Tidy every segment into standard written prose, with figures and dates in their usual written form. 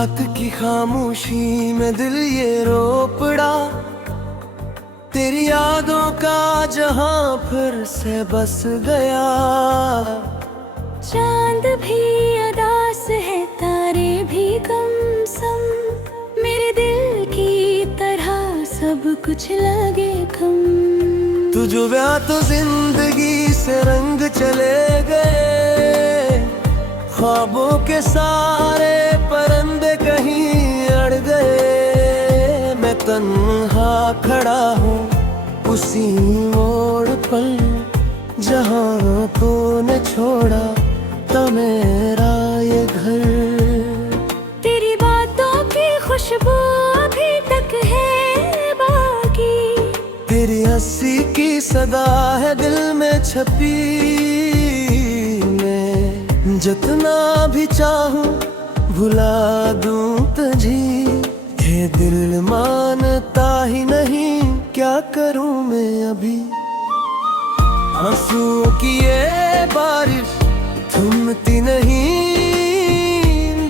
रात की खामोशी में दिल ये रो पड़ा, तेरी यादों का जहां फिर से बस गया। चांद भी उदास है, तारे भी गुमसुम, मेरे दिल की तरह सब कुछ लगे कम। तू जो ब्याह तो जिंदगी से रंग चले गए, ख्वाबों के सारे परिंदे कहीं अड़ गए। मैं तन्हा खड़ा हूँ उसी मोड़ पर, जहाँ तूने छोड़ा था मेरा ये घर। तेरी बातों की खुशबू अभी तक है बाकी, तेरी हंसी की सदा है दिल में छपी। मैं जितना भी चाहूं भुला दूं तुझे, ये दिल मानता ही नहीं, क्या करूं मैं अभी। आंसुओं की ये बारिश थमती नहीं,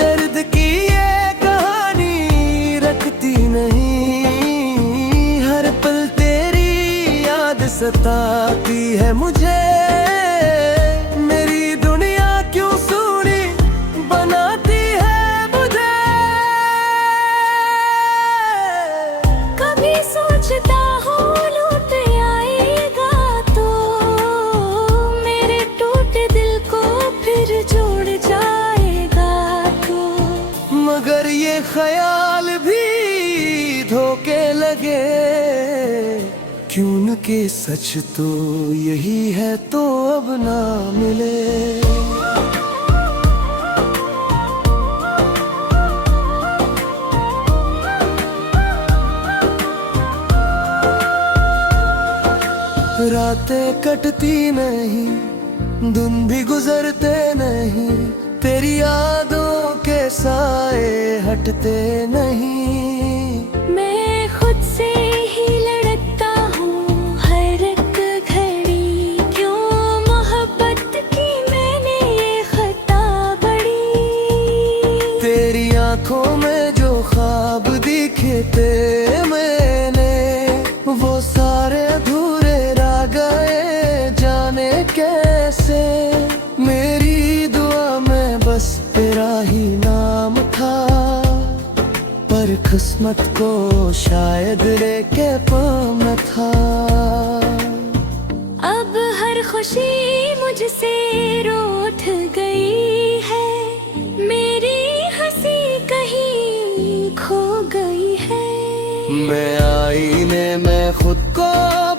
दर्द की ये कहानी रखती नहीं। हर पल तेरी याद सताती है मुझे, मेरी दुनिया क्यों सूनी बनाती है मुझे। कभी सोचता हूँ लौट आएगा तो, मेरे टूटे दिल को फिर जोड़ जाएगा तो। मगर ये ख्याल भी धोखे लगे, क्यों के सच तो यही है तो अब ना मिले। रातें कटती नहीं, दिन भी गुजरते नहीं, तेरी यादों के साए हटते नहीं। मैं खुद से ही लड़ता हूँ हर एक घड़ी, क्यों मोहब्बत की मैंने ये खता बड़ी। तेरी आंखों में जो ख्वाब दिखे थे मैंने, वो सारे अधूरे रह गए जाने कैसे। मेरी दुआ में बस तेरा ही नाम था, पर किस्मत को शायद लेके पाम था। अब हर खुशी मुझसे रूठ गई है, मेरी हंसी कहीं खो गई है। मैं आईने में खुद को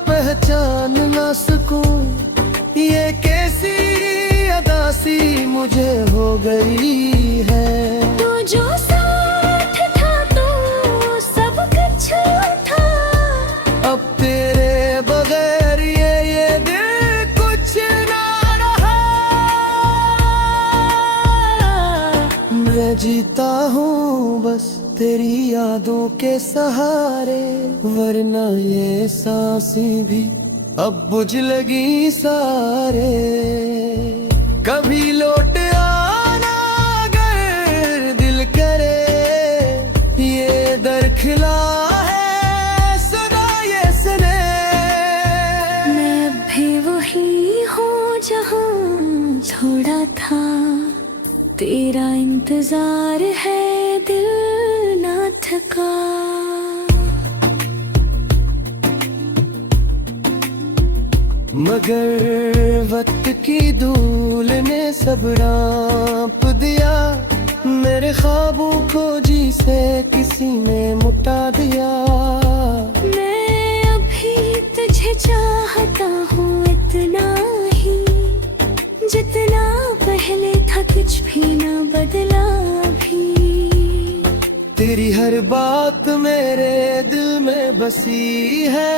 पहचान ना सकूं, ये कैसी अदासी मुझे हो गई है। तू जो साथ था तो सब कुछ था, अब तेरे बगैर ये दिल कुछ ना रहा। मैं जीता हूँ बस तेरी यादों के सहारे, वरना ये सांसें भी अब बुझ लगी सारे। कभी लौट आना अगर दिल करे, ये दरखिला है सदा ये सने। मैं भी वही हूँ जहाँ छोड़ा था, तेरा इंतजार है दिल ना थका। मगर वक्त की धूल ने सब रांप दिया, मेरे ख्वाबों को जी से किसी ने मुटा दिया। मैं अभी तुझे चाहता हूँ इतना ही, जितना पहले था कुछ भी ना बदला भी। तेरी हर बात मेरे दिल में बसी है,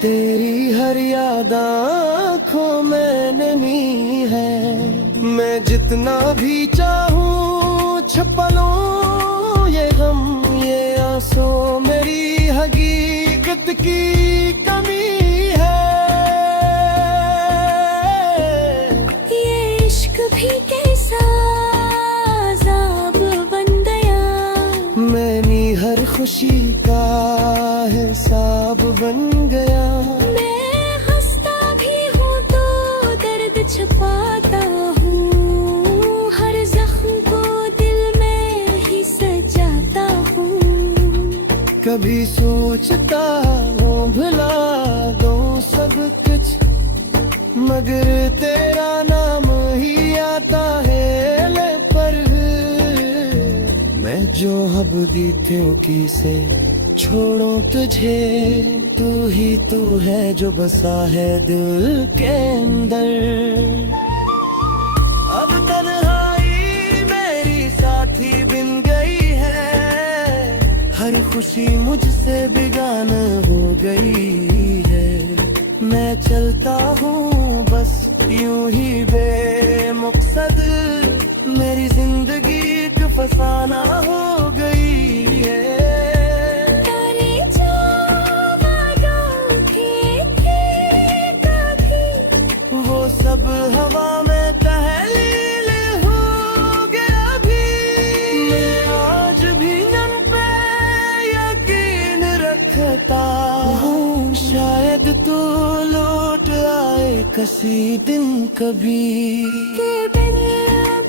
तेरी हर याद आँखों में नमी है। मैं जितना भी चाहूँ छुपा लूं ये गम ये आंसू, मेरी हकीकत की कमी है। ये इश्क भी कैसा अज़ाब खुशी का हिसाब बन गया। मैं हंसता भी हूँ तो दर्द छुपाता हूँ, हर जख्म को दिल में ही सजाता हूँ। कभी सोचता हूँ भुला दो सब कुछ, मगर तेरा नाम ही आता है लिप पर। मैं जो हबदी थे की से छोड़ो तुझे, तू ही तू है जो बसा है दिल के अंदर। अब तन्हाई मेरी साथी बिन गई है, हर खुशी मुझसे बेगाना हो गई है। मैं चलता हूँ बस यूं ही बेमकसद, मेरी जिंदगी एक फसाना हो गई है। तारे जो वादों के थे कभी, वो सब हवा में तहलील हो गया भी। मैं आज भी उन पे यकीन रखता हूँ, शायद तू लौट आए किसी दिन कभी। के बिन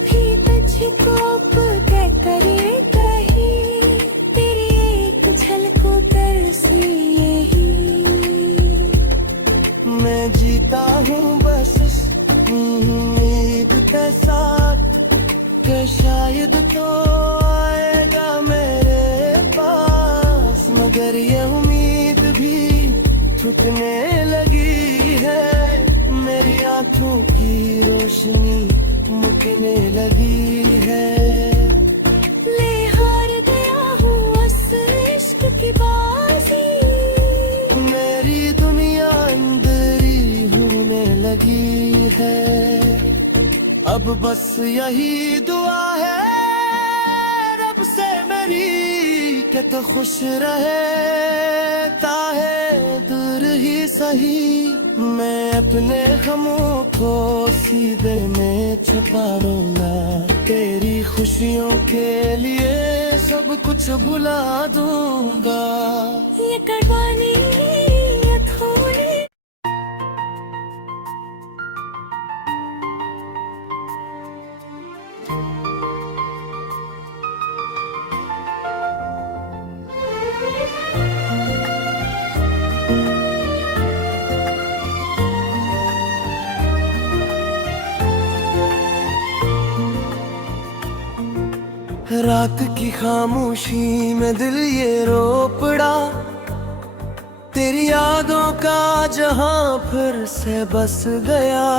भी तुझको पुकार करे कहीं, तेरी एक झलक तरसे यही। मैं जीता हूँ बस इस उम्मीद के साथ कि शायद तो आएगा मेरे पास, मगर ये उम्मीद भी छूटने लगी है। मेरी आंखों की रोशनी मुकने लगी है। ले हार गया हूँ उस इश्क की बाजी, मेरी दुनिया अंदरी होने लगी है। अब बस यही दुआ है रब से मेरी कि तो खुश रहे ताहे दूर ही सही। मैं अपने गमों को सीधे में छुपा रोना, तेरी खुशियों के लिए सब कुछ भुला दूंगा। ये कड़वानी ये थोड़ी रात की खामोशी में दिल ये रो पड़ा, तेरी यादों का जहां फिर से बस गया।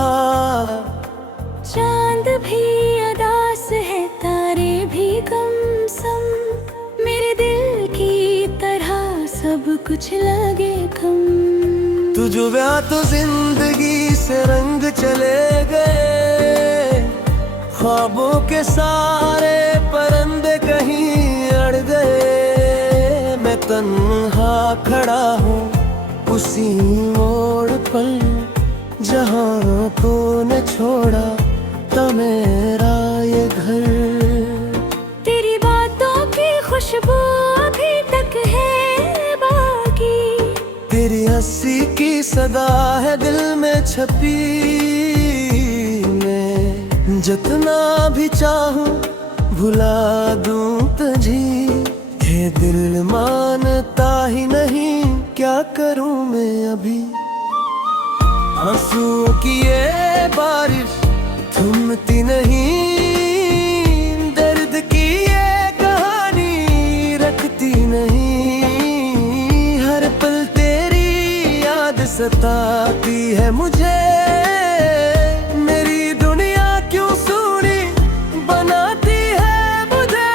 चांद भी उदास है, तारे भी गुमसुम, मेरे दिल की तरह सब कुछ लगे कम। तू जो व्या तो जिंदगी से रंग चले गए, ख्वाबों के सारे परिंदे कहीं अड़ गए। मैं तन्हा खड़ा हूँ उसी मोड़ पर, जहाँ तूने छोड़ा था मेरा ये घर। तेरी बातों की खुशबू अभी तक है बाकी, तेरी हंसी की सदा है दिल में छपी। मैं जितना भी चाहूं भुला दूं तुझे, ये दिल मानता ही नहीं, क्या करूं मैं अभी। आंसुओं की ये बारिश थमती नहीं, दर्द की ये कहानी रखती नहीं। हर पल तेरी याद सताती है मुझे, मेरी दुनिया क्यों सूनी बनाती है मुझे।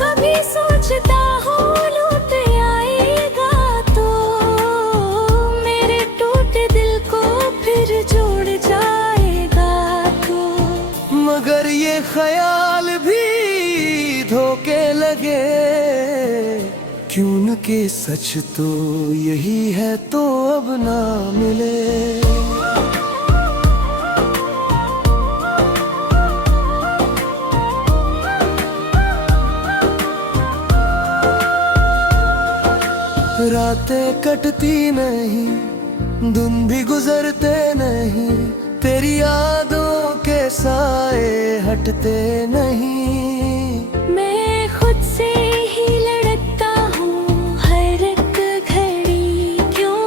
कभी सोचता हूँ लौट आएगा तो, मेरे टूटे दिल को फिर जोड़ जाएगा तो। मगर ये ख्याल भी धोखे लगे, क्यों के सच तो यही है तो अब ना मिले। रातें कटती नहीं, दिन भी गुजरते नहीं, तेरी यादों के साए हटते नहीं। मैं खुद से ही लड़ता हूँ हर एक घड़ी, क्यों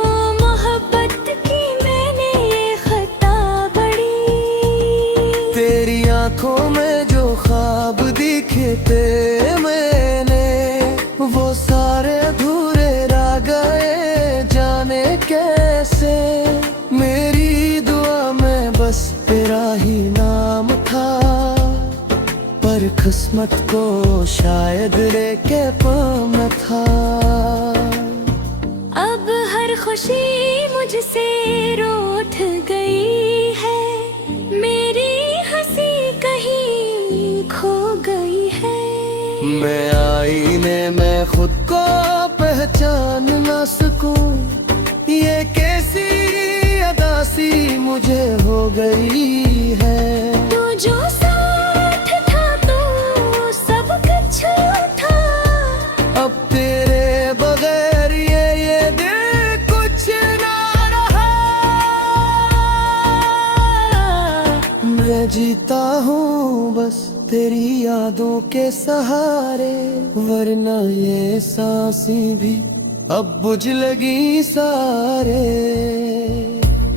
मोहब्बत की मैंने ये खता बड़ी। तेरी आंखों में जो ख्वाब दिखे थे मैंने, वो सारे अधूरे रह गए जाने कैसे। मेरी दुआ में बस तेरा ही नाम था, पर किस्मत को शायद लेके पाना था। अब हर खुशी मुझसे रूठ गई है, मेरी हंसी कहीं खो गई है। मैं आईने में खुद को पहचान ना सकूं, ये कैसी अदासी मुझे हो गई है। तू जो साथ था तो सब कुछ था, अब तेरे बगैर ये दिल कुछ ना रहा। मैं जीता हूँ बस तेरी यादों के सहारे, वरना ये सांसें भी अब बुझ लगी सारे।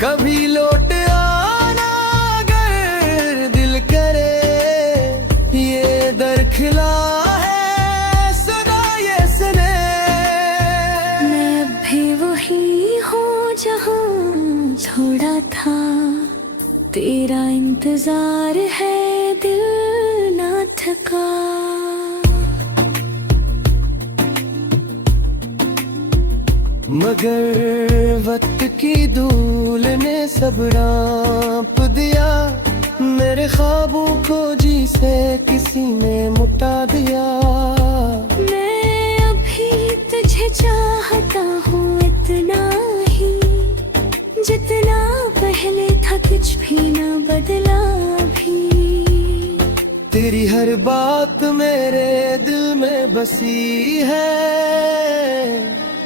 कभी लौट आना अगर दिल करे, ये दर खिला है सदा ये सने। मैं भी वही हूँ जहाँ छोड़ा था, तेरा इंतजार है दिल ना थका। मगर वक्त की धूल ने सब रांप दिया, मेरे ख्वाबों को जी से किसी ने मुटा दिया। मैं अभी तुझे चाहता हूँ इतना ही, जितना पहले था कुछ भी ना बदला भी। तेरी हर बात मेरे दिल में बसी है,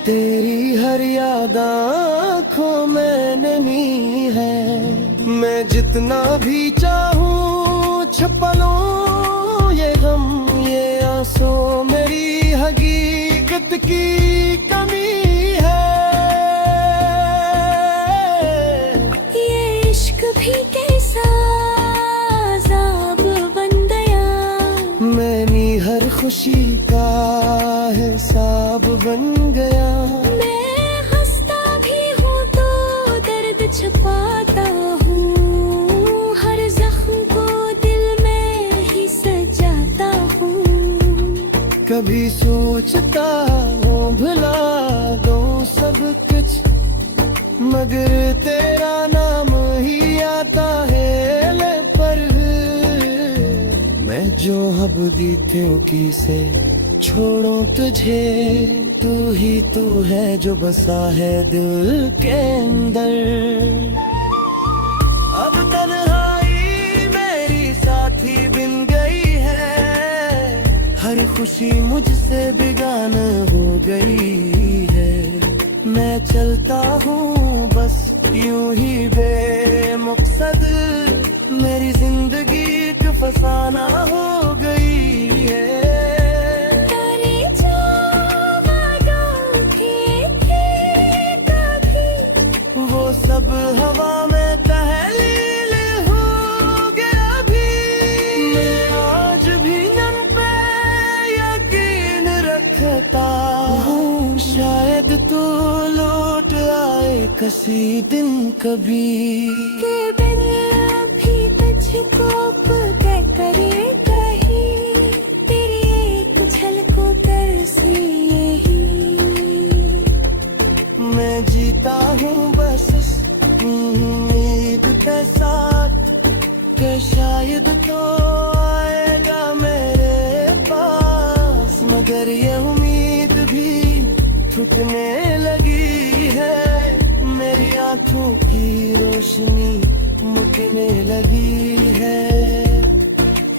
तेरी हर याद आँखों में नमी है। मैं जितना भी चाहूँ छुपा लूं ये गम ये आंसू, मेरी हकीकत की कमी है। ये इश्क भी कैसा अज़ाब बन गया, मैंने हर खुशी का हिसाब बन गया। मैं हंसता भी हूँ तो दर्द छुपाता हूँ, हर जख्म को दिल में ही सजाता हूँ। कभी सोचता हूँ भुला दूँ सब कुछ, मगर तेरा नाम ही आता है ले पर। मैं जो अब दी थे की से छोड़ूं तुझे, तू ही तू है जो बसा है दिल के अंदर। अब तन्हाई मेरी साथी बिन गई है, हर खुशी मुझसे बेगान हो गई है। मैं चलता हूँ बस यूं ही बेमकसद, मेरी जिंदगी एक फसाना हो गई है। सब हवा में तहलील हो गया भी, मैं आज भी नम पे यकीन रखता हूँ, शायद तू लौट आए किसी दिन कभी। के बिन अभी तुझको पुकार करे कहीं, तेरी एक झलक तरसे यही। मैं जीता हूँ बस उम्मीद के साथ कि शायद तो आएगा मेरे पास, मगर ये उम्मीद भी छूटने लगी है। मेरी आंखों की रोशनी मुकने लगी है।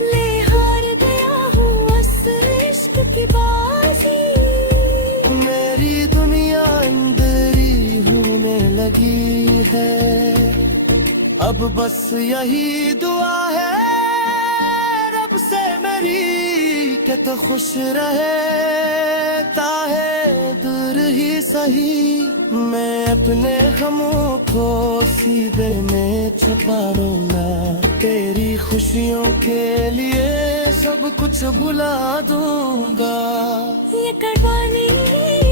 ले हार गया हूँ उस इश्क की बाजी, मेरी दुनिया अब बस यही दुआ है रब से मेरी कि तो खुश रहे ताहे दूर ही सही। मैं अपने गमों को सीधे में छुपा लूंगा, तेरी खुशियों के लिए सब कुछ भुला दूंगा। ये कड़वा नहीं